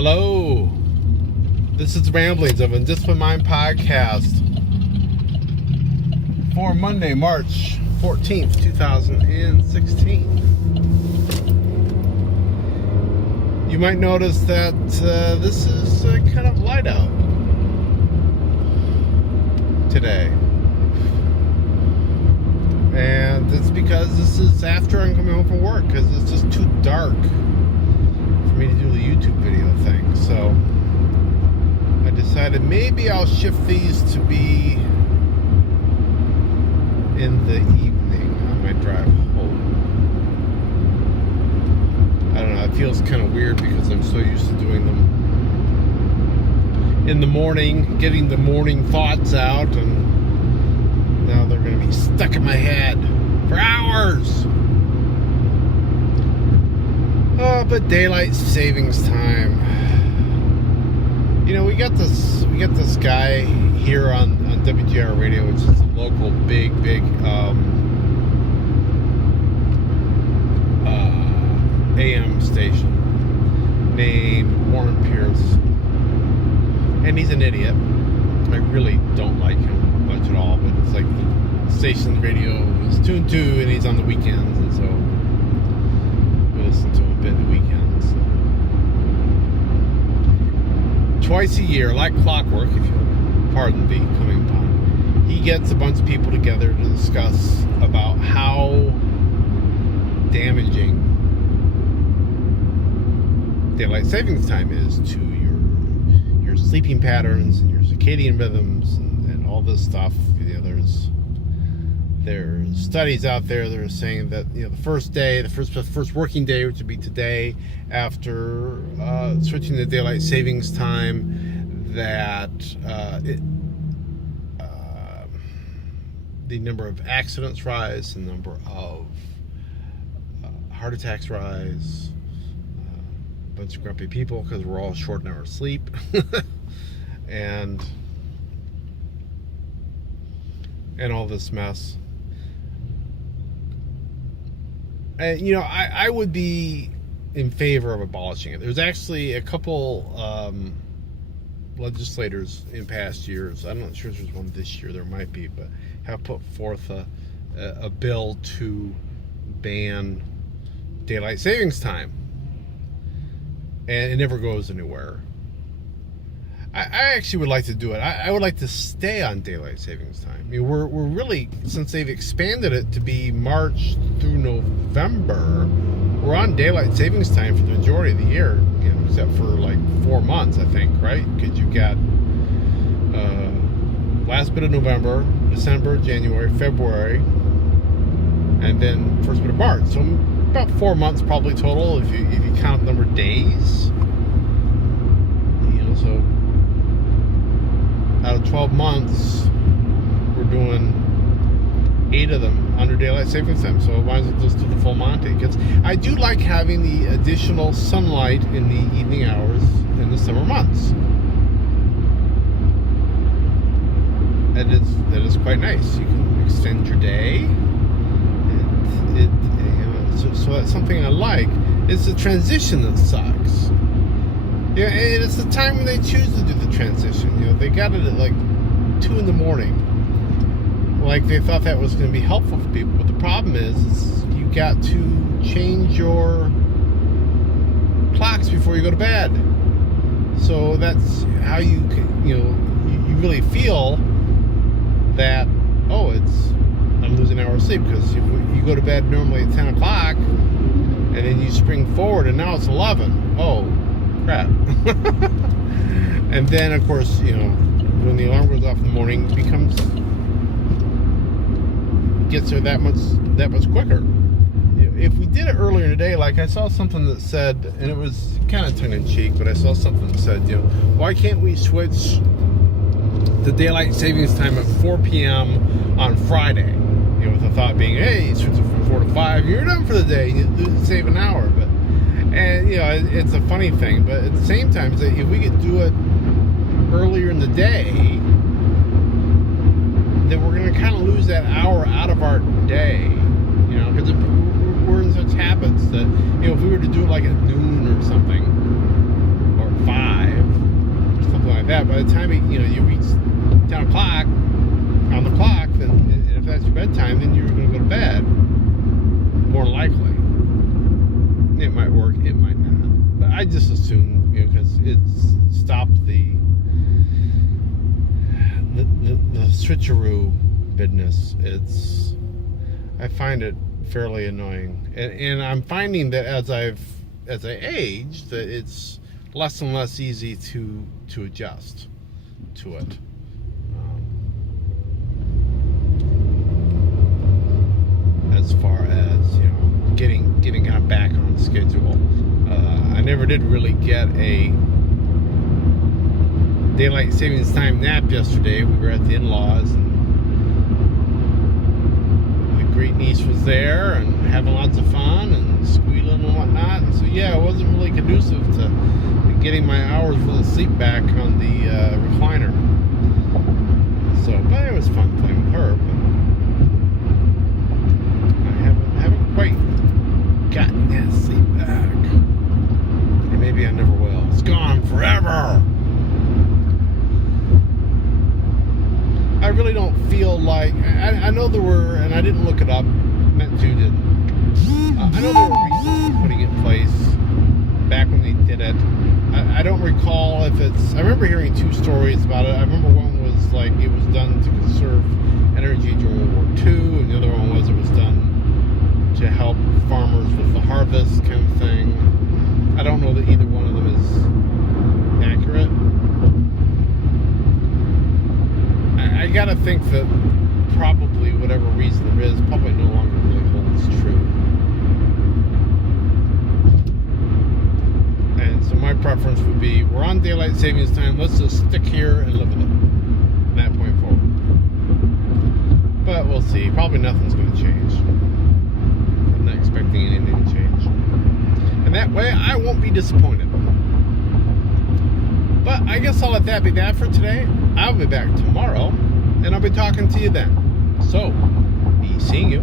Hello, this is Ramblings of Undisciplined Mind podcast for Monday, March 14th, 2016. You might notice that this is kind of light out today. And it's because this is after I'm coming home from work, because it's just too dark for me to do the YouTube video thing. So I decided maybe I'll shift these to be in the evening on my drive home. I don't know, it feels kind of weird because I'm so used to doing them in the morning, getting the morning thoughts out, and now they're going to be stuck in my head for hours. Oh, but daylight savings time. You know, we got this guy here on WGR Radio, which is a local big AM station, named Warren Pierce, and he's an idiot. I really don't like him much at all, but it's like the station radio is tuned to, and he's on the weekends, and so we listen to him a bit the weekends. Twice a year, like clockwork, if you'll pardon the coming pun, he gets a bunch of people together to discuss about how damaging daylight savings time is to your sleeping patterns and your circadian rhythms and all this stuff. You know, there's studies out there that are saying that, you know, the first working day, which would be today, after switching to daylight savings time, that the number of accidents rise, the number of heart attacks rise, a bunch of grumpy people because we're all short an hour of sleep, and all this mess. And, you know, I would be in favor of abolishing it. There's actually a couple legislators in past years, I'm not sure if there's one this year, there might be, but have put forth a bill to ban daylight savings time. And it never goes anywhere. I actually would like to do it. I would like to stay on daylight savings time. I mean, we're really, since they've expanded it to be March through November, we're on daylight savings time for the majority of the year, you know, except for like 4 months, I think, right? Because you've got last bit of November, December, January, February, and then first bit of March. So about 4 months probably total if you count the number of days. You know, so out of 12 months, we're doing 8 of them under daylight savings time, so might as well just do the full Monty. Because I do like having the additional sunlight in the evening hours in the summer months. That is quite nice. You can extend your day, so that's something I like. It's the transition that sucks. Yeah, and it's the time when they choose to do the transition. You know, they got it at like 2 in the morning. Like they thought that was going to be helpful for people, but the problem is you got to change your clocks before you go to bed. So that's how you really feel that, oh, I'm losing an hour of sleep, because you go to bed normally at 10 o'clock and then you spring forward and now it's 11. Oh, crap. And then, of course, you know, when the alarm goes off in the morning, it gets there that much quicker. You know, if we did it earlier in the day, like I saw something that said, and it was kind of tongue-in-cheek, but I saw something that said, you know, why can't we switch the daylight savings time at 4 p.m. on Friday? You know, with the thought being, hey, switch it from 4 to 5, you're done for the day, you save an hour. But, and you know, it's a funny thing, but at the same time, if we could do it earlier in the day, then we're going to kind of lose that hour out of our day, you know, because we're in such habits that, you know, if we were to do it like at noon or something, or 5 that, by the time you reach 10 o'clock on the clock, then and if that's your bedtime, then you're going to go to bed. More likely. It might work, it might not. But I just assume, because it's stopped the switcheroo business. I find it fairly annoying, and I'm finding that as I age, that it's less and less easy to adjust to it. As far as getting back on schedule, I never did really get a daylight savings time nap yesterday. We were at the in-laws, and the great niece was there and having lots of fun and squealing and whatnot. And so it wasn't really conducive to getting my hours worth of sleep back on the recliner. But it was fun playing with her. But I haven't quite gotten that sleep back, and maybe I never will. It's gone forever. I really don't feel like I know there were, and I didn't look it up. Meant to, didn't. I know there were reasons for putting it in place back when they did it. I don't recall if it's. I remember hearing two stories about it. I remember one was like it was done to conserve energy during World War II, and the other one was it was done to help farmers with the harvest kind of thing. I don't know that either one of them is accurate. I gotta think that probably whatever reason there is probably no longer really holds true. And so my preference would be, we're on daylight savings time, let's just stick here and live with it from that point forward. But we'll see. Probably nothing's going to change. I'm not expecting anything to change. And that way I won't be disappointed. But I guess I'll let that be that for today. I'll be back tomorrow, and I'll be talking to you then. So, be seeing you.